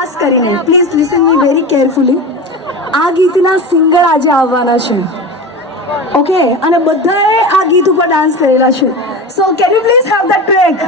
ખાસ કરીને please listen me very carefully, આ ગીતના સિંગર આજે આવવાના છે, ઓકે, અને બધાએ આ ગીત ઉપર ડાન્સ કરેલા છે. સો can you please have that track?